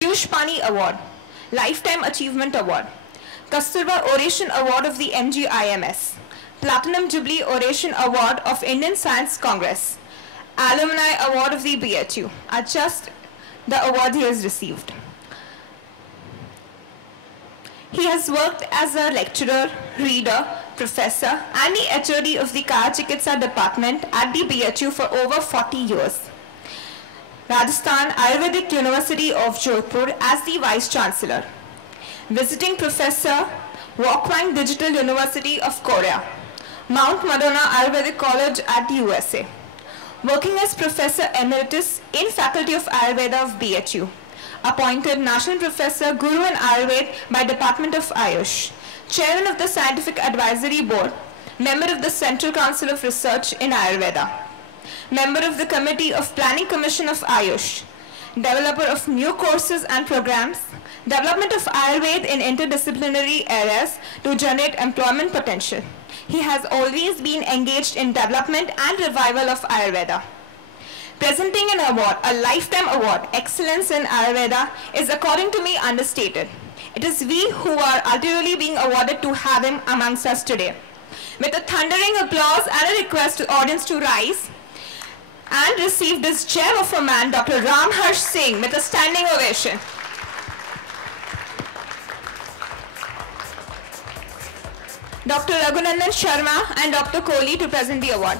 Pani Award, Lifetime Achievement Award, Kasturba Oration Award of the MGIMS, Platinum Jubilee Oration Award of Indian Science Congress, Alumni Award of the BHU are just the award he has received. He has worked as a lecturer, reader, professor and the HOD of the Kaya Chikitsa department at the BHU for over 40 years. Rajasthan Ayurvedic University of Jodhpur as the Vice Chancellor. Visiting Professor, Walkwang Digital University of Korea. Mount Madonna Ayurvedic College at the USA. Working as Professor Emeritus in Faculty of Ayurveda of BHU. Appointed National Professor Guru in Ayurveda by Department of Ayush. Chairman of the Scientific Advisory Board. Member of the Central Council of Research in Ayurveda. Member of the Committee of Planning Commission of Ayush. Developer of new courses and programs. Development of Ayurveda in interdisciplinary areas to generate employment potential. He has always been engaged in development and revival of Ayurveda. Presenting an award, a lifetime award, Excellence in Ayurveda, is according to me understated. It is we who are ultimately being awarded to have him amongst us today. With a thundering applause and a request to audience to rise and receive this gem of a man, Dr. Ramharsh Singh, with a standing ovation. Dr. Raghunandan Sharma and Dr. Kohli to present the award.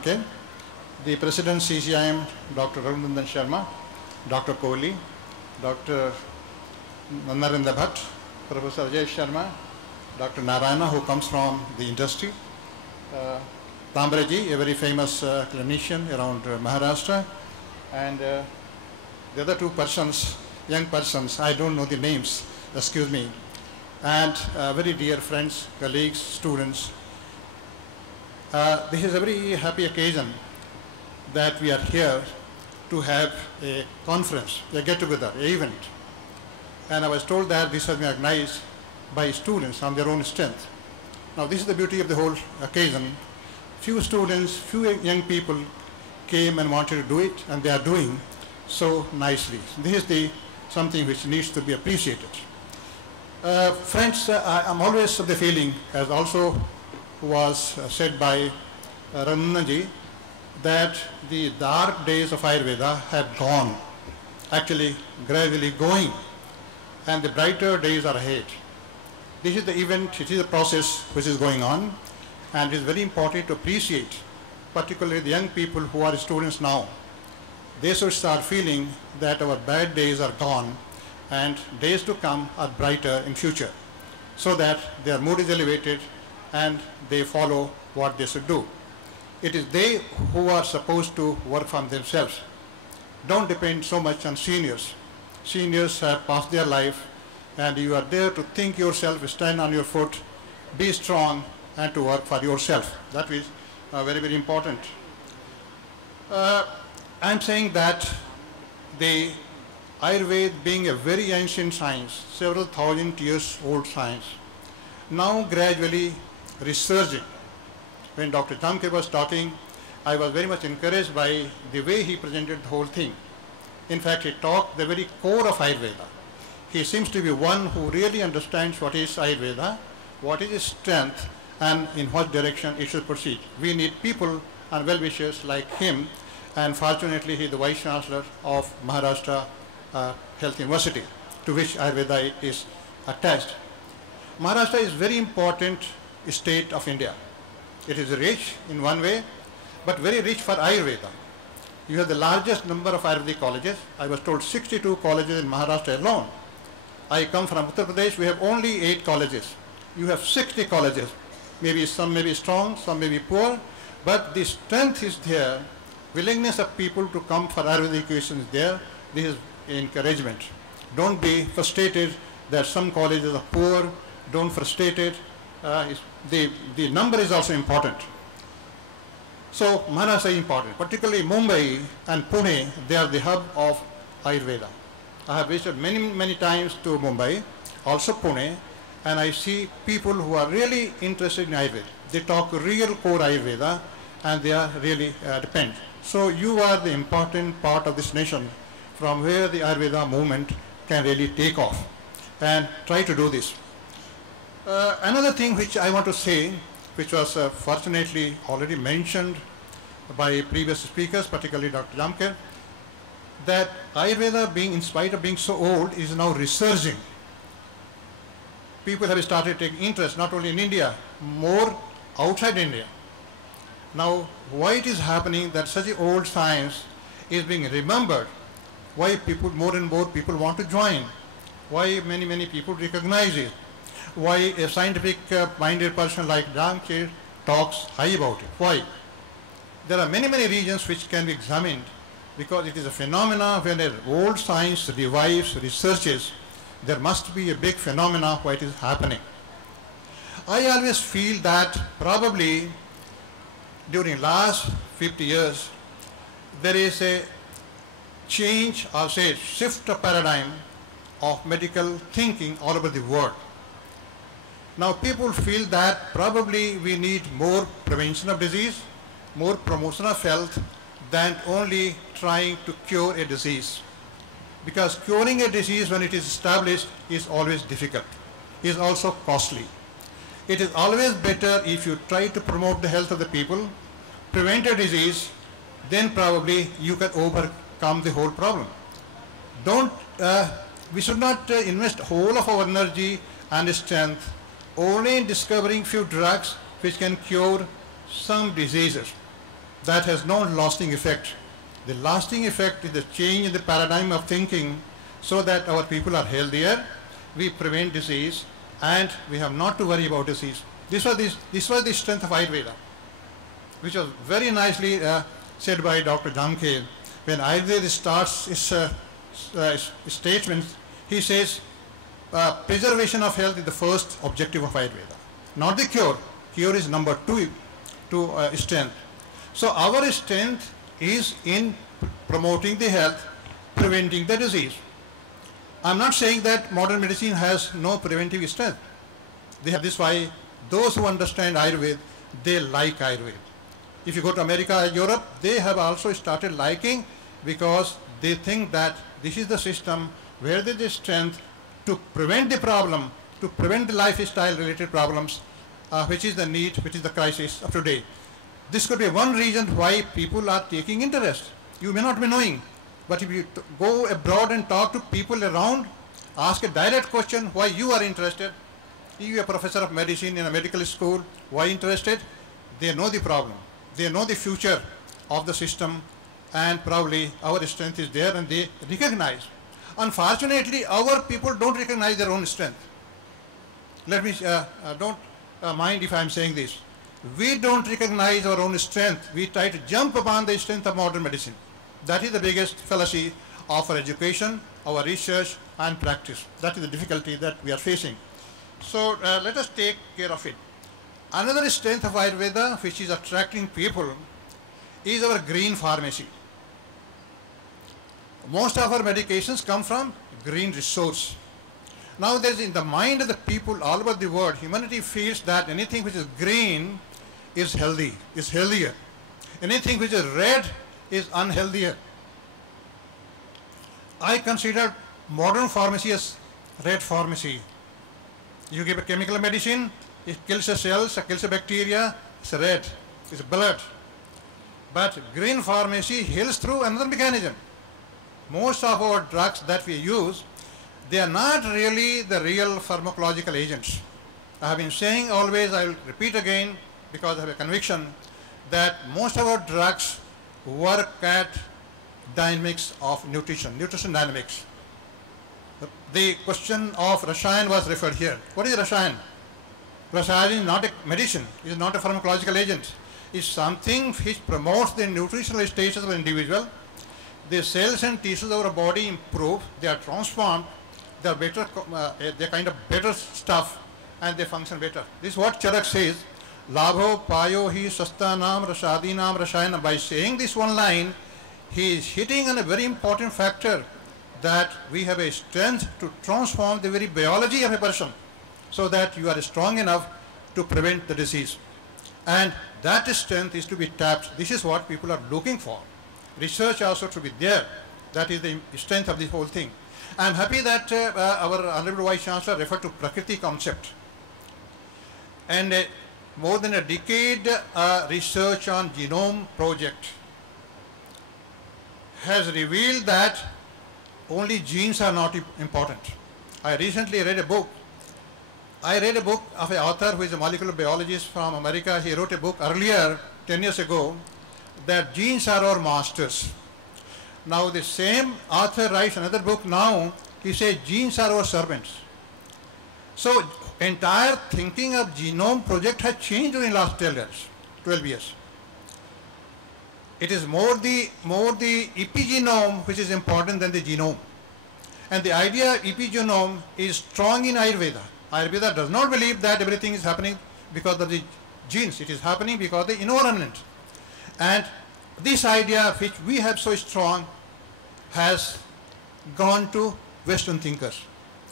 Okay. The President CCIM, Dr. Raghunandan Sharma, Dr. Kohli, Dr. Narendra Bhatt, Professor Ajay Sharma, Dr. Narayana, who comes from the industry, Tambraji, a very famous clinician around Maharashtra, and the other two persons, young persons, I don't know the names, excuse me, and very dear friends, colleagues, students. This is a very happy occasion that we are here to have a conference, a get-together, an event. And I was told that this has been organized by students on their own strength. Now this is the beauty of the whole occasion. Few students, few young people came and wanted to do it, and they are doing so nicely. This is something which needs to be appreciated. Friends, I'm always of the feeling, as also was said by Raghunandanji, that the dark days of Ayurveda have gone, actually gradually going, and the brighter days are ahead. This is the event, it is a process which is going on, and it is very important to appreciate, particularly the young people who are students now. They should start feeling that our bad days are gone and days to come are brighter in future, so that their mood is elevated and they follow what they should do. It is they who are supposed to work from themselves. Don't depend so much on seniors. Seniors have passed their life, and you are there to think yourself, stand on your foot, be strong, and to work for yourself. That is very, very important. I'm saying that the Ayurveda, being a very ancient science, several thousand years old science, now gradually resurging. When Dr. Jamke was talking, I was very much encouraged by the way he presented the whole thing. In fact, he talked the very core of Ayurveda. He seems to be one who really understands what is Ayurveda, what is its strength, and in what direction it should proceed. We need people and well-wishers like him, and fortunately he is the Vice Chancellor of Maharashtra Health University, to which Ayurveda is attached. Maharashtra is very important state of India. It is rich in one way, but very rich for Ayurveda. You have the largest number of Ayurvedic colleges. I was told 62 colleges in Maharashtra alone. I come from Uttar Pradesh, we have only 8 colleges. you have 60 colleges. Maybe some may be strong, some may be poor, but the strength is there. Willingness of people to come for Ayurvedic education is there. This is encouragement. Don't be frustrated that some colleges are poor. Don't frustrate it. The number is also important. So Maharashtra is important, particularly Mumbai and Pune. They are the hub of Ayurveda. I have visited many times to Mumbai, also Pune, and I see people who are really interested in Ayurveda. They talk real core Ayurveda, and they are really dependent. So you are the important part of this nation from where the Ayurveda movement can really take off, and try to do this. Another thing which I want to say, which was fortunately already mentioned by previous speakers, particularly Dr. Jamker, that Ayurveda, in spite of being so old, is now resurging. People have started taking interest not only in India, more outside India. Now, why it is happening that such old science is being remembered? Why people, more and more people want to join? Why many people recognize it? Why a scientific-minded person like Jamker talks high about it? Why? There are many regions which can be examined, because it is a phenomena when an old science revives, researches, there must be a big phenomena why it is happening. I always feel that probably during last 50 years, there is a change or say shift of paradigm of medical thinking all over the world. Now people feel that probably we need more prevention of disease, more promotion of health than only trying to cure a disease. Because curing a disease when it is established is always difficult, is also costly. It is always better if you try to promote the health of the people, prevent a disease, then probably you can overcome the whole problem. We should not invest whole of our energy and strength only in discovering few drugs which can cure some diseases. That has no lasting effect. The lasting effect is the change in the paradigm of thinking so that our people are healthier, we prevent disease, and we have not to worry about disease. This was the strength of Ayurveda, which was very nicely said by Dr. Jamker. When Ayurveda starts its statements, he says, preservation of health is the first objective of Ayurveda, not the cure. Cure is number 2 to strength. So our strength is in promoting the health, preventing the disease. I'm not saying that modern medicine has no preventive strength. They have this why those who understand Ayurveda, they like Ayurveda. If you go to America, Europe, they have also started liking because they think that this is the system where there is strength to prevent the problem, to prevent the lifestyle related problems, which is the need, which is the crisis of today. This could be one reason why people are taking interest. You may not be knowing, but if you go abroad and talk to people around, ask a direct question why you are interested. If you are a professor of medicine in a medical school, why interested? They know the problem. They know the future of the system, and probably our strength is there and they recognize. Unfortunately, our people don't recognize their own strength. Let me, don't mind if I'm saying this. We don't recognize our own strength. We try to jump upon the strength of modern medicine. That is the biggest fallacy of our education, our research and practice. That is the difficulty that we are facing. So let us take care of it. Another strength of Ayurveda, which is attracting people, is our green pharmacy. Most of our medications come from green resource. Now there is in the mind of the people all over the world, humanity feels that anything which is green is healthy, is healthier. Anything which is red is unhealthier. I consider modern pharmacy as red pharmacy. You give a chemical medicine, it kills a cells, it kills a bacteria, it's red, it's blood. But green pharmacy heals through another mechanism. Most of our drugs that we use, they are not really the real pharmacological agents. I have been saying always, I will repeat again because I have a conviction that most of our drugs work at dynamics of nutrition dynamics. The question of Rasayan was referred here. What is Rasayan? Prasadin is not a medicine, it is not a pharmacological agent. It's something which promotes the nutritional status of the individual. The cells and tissues of our body improve, they are transformed, they are better, they are kind of better stuff, and they function better. This is what Charak says, Labho payo hi sastanam rasadinam rasayana. By saying this one line, he is hitting on a very important factor, that we have a strength to transform the very biology of a person, so that you are strong enough to prevent the disease. And that strength is to be tapped. This is what people are looking for. Research also to be there. That is the strength of the whole thing. I am happy that our Honorable Vice Chancellor referred to Prakriti concept. And more than a decade research on genome project has revealed that only genes are not important. I recently read a book. I read a book of an author who is a molecular biologist from America. He wrote a book earlier, 10 years ago, that genes are our masters. Now the same author writes another book now, he says genes are our servants. So entire thinking of genome project has changed in the last 12 years. It is more the epigenome which is important than the genome. And the idea of epigenome is strong in Ayurveda. Ayurveda does not believe that everything is happening because of the genes. It is happening because of the environment. And this idea which we have so strong has gone to Western thinkers.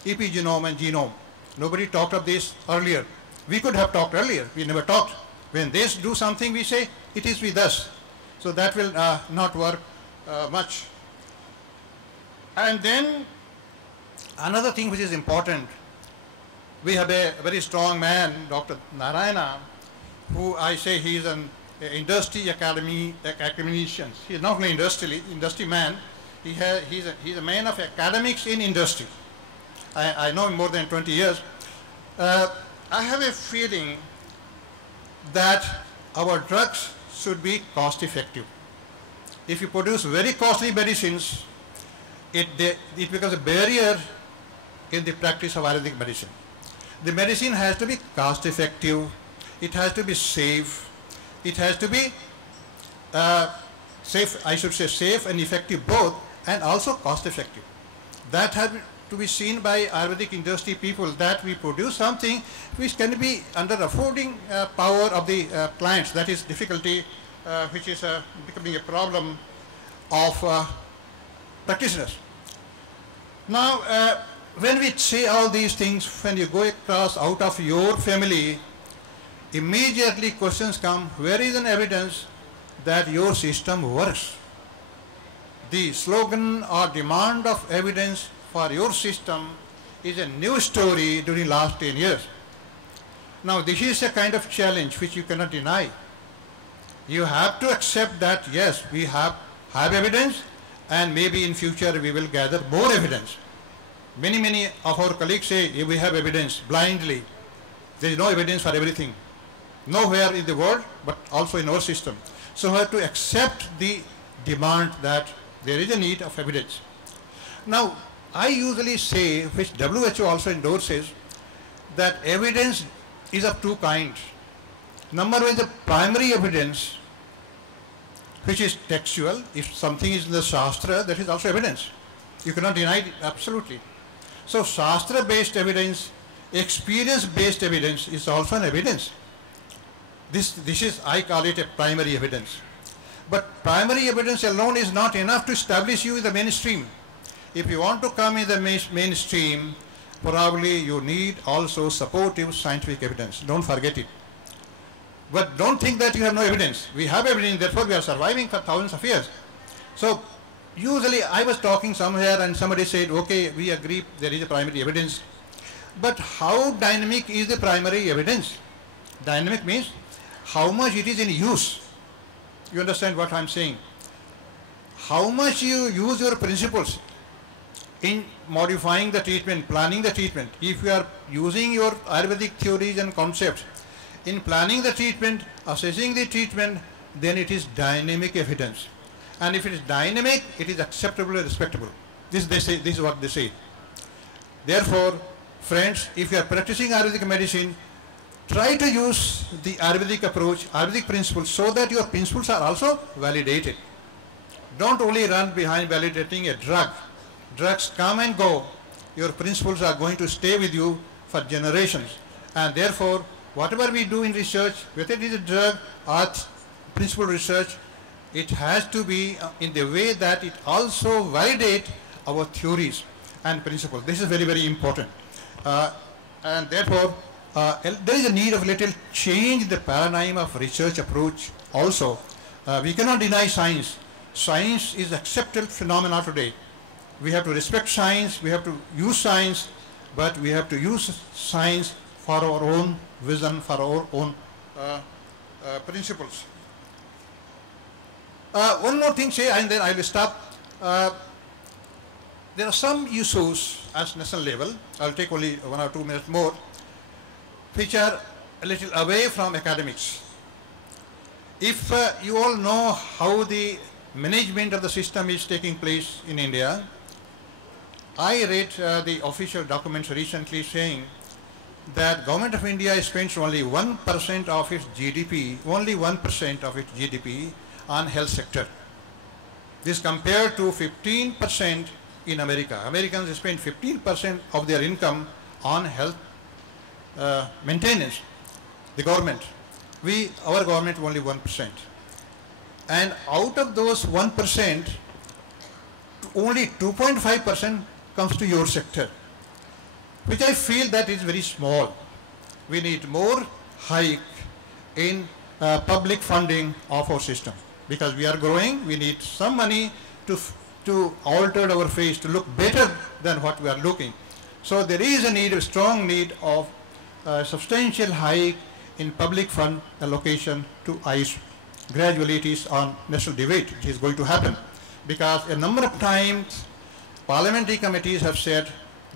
Epigenome and genome. Nobody talked of this earlier. We could have talked earlier. We never talked. When they do something, we say, it is with us. So that will not work much. And then another thing which is important, we have a very strong man, Dr. Narayana, who I say he is an industry academician. He is not only industry man, he's a man of academics in industry. I know him more than 20 years. I have a feeling that our drugs should be cost effective. If you produce very costly medicines, it becomes a barrier in the practice of Ayurvedic medicine. The medicine has to be cost effective, it has to be safe, it has to be safe and effective both, and also cost effective. That has to be seen by Ayurvedic industry people, that we produce something which can be under affording power of the clients. That is difficulty which is becoming a problem of practitioners. Now, when we say all these things, when you go across out of your family, immediately questions come, where is an evidence that your system works? The slogan or demand of evidence for your system is a new story during last 10 years. Now this is a kind of challenge which you cannot deny. You have to accept that yes, we have evidence, and maybe in future we will gather more evidence. Many of our colleagues say we have evidence blindly. There is no evidence for everything. Nowhere in the world, but also in our system. So we have to accept the demand that there is a need of evidence. Now, I usually say, which WHO also endorses, that evidence is of two kinds. Number one is the primary evidence, which is textual. If something is in the Shastra, that is also evidence. You cannot deny it absolutely. So Shastra-based evidence, experience-based evidence is also an evidence. This is, I call it a primary evidence. But primary evidence alone is not enough to establish you in the mainstream. If you want to come in the mainstream, probably you need also supportive scientific evidence. Don't forget it. But don't think that you have no evidence. We have evidence, therefore we are surviving for thousands of years. So usually I was talking somewhere and somebody said, okay, we agree there is a primary evidence. But how dynamic is the primary evidence? Dynamic means how much it is in use. You understand what I am saying? How much you use your principles in modifying the treatment, planning the treatment. If you are using your Ayurvedic theories and concepts in planning the treatment, assessing the treatment, then it is dynamic evidence. And if it is dynamic, it is acceptable and respectable. This is what they say. Therefore, friends, if you are practicing Ayurvedic medicine, try to use the Ayurvedic approach, Ayurvedic principles, so that your principles are also validated. Don't only run behind validating a drug. Drugs come and go. Your principles are going to stay with you for generations. And therefore, whatever we do in research, whether it is a drug or principle research, it has to be in the way that it also validates our theories and principles. This is very, very important. And therefore, there is a need of little change in the paradigm of research approach also. We cannot deny science. Science is accepted phenomena today. We have to respect science, we have to use science, but we have to use science for our own vision, for our own principles. One more thing say, and then I will stop. There are some issues at national level, I'll take only 1 or 2 minutes more, which are a little away from academics. If you all know how the management of the system is taking place in India, I read the official documents recently saying that Government of India spends only 1% of its GDP, only 1% of its GDP on health sector. This compared to 15% in America. Americans spend 15% of their income on health maintenance, the government. Our government only 1%. And out of those 1%, only 2.5% comes to your sector, which I feel that is very small. We need more hike in public funding of our system. Because we are growing, we need some money to alter our face, to look better than what we are looking. So there is a need, a strong need of substantial hike in public fund allocation to ICE. Gradually it is on national debate, it is going to happen. Because a number of times parliamentary committees have said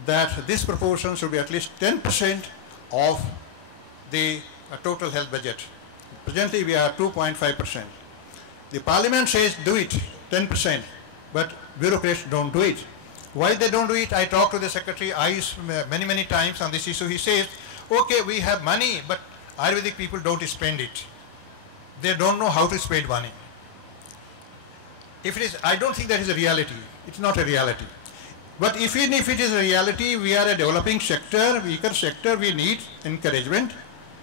that this proportion should be at least 10% of the total health budget. Presently we are 2.5%. The parliament says do it, 10%, but bureaucrats don't do it. Why they don't do it? I talked to the secretary many times on this issue. He says, okay, we have money, but Ayurvedic people don't spend it. They don't know how to spend money. If it is, I don't think that is a reality. It's not a reality. But even if it is a reality, we are a developing sector, weaker sector, we need encouragement.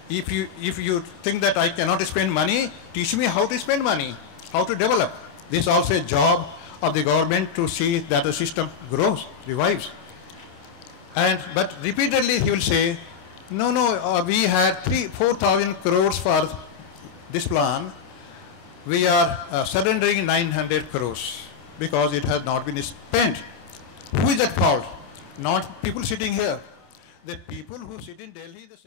If you think that I cannot spend money, teach me how to spend money, how to develop. This is also a job of the government to see that the system grows, revives. But repeatedly he will say, no, we had 4,000 crores for this plan. We are surrendering 900 crores because it has not been spent. Who is at fault? Not people sitting here. The people who sit in Delhi, the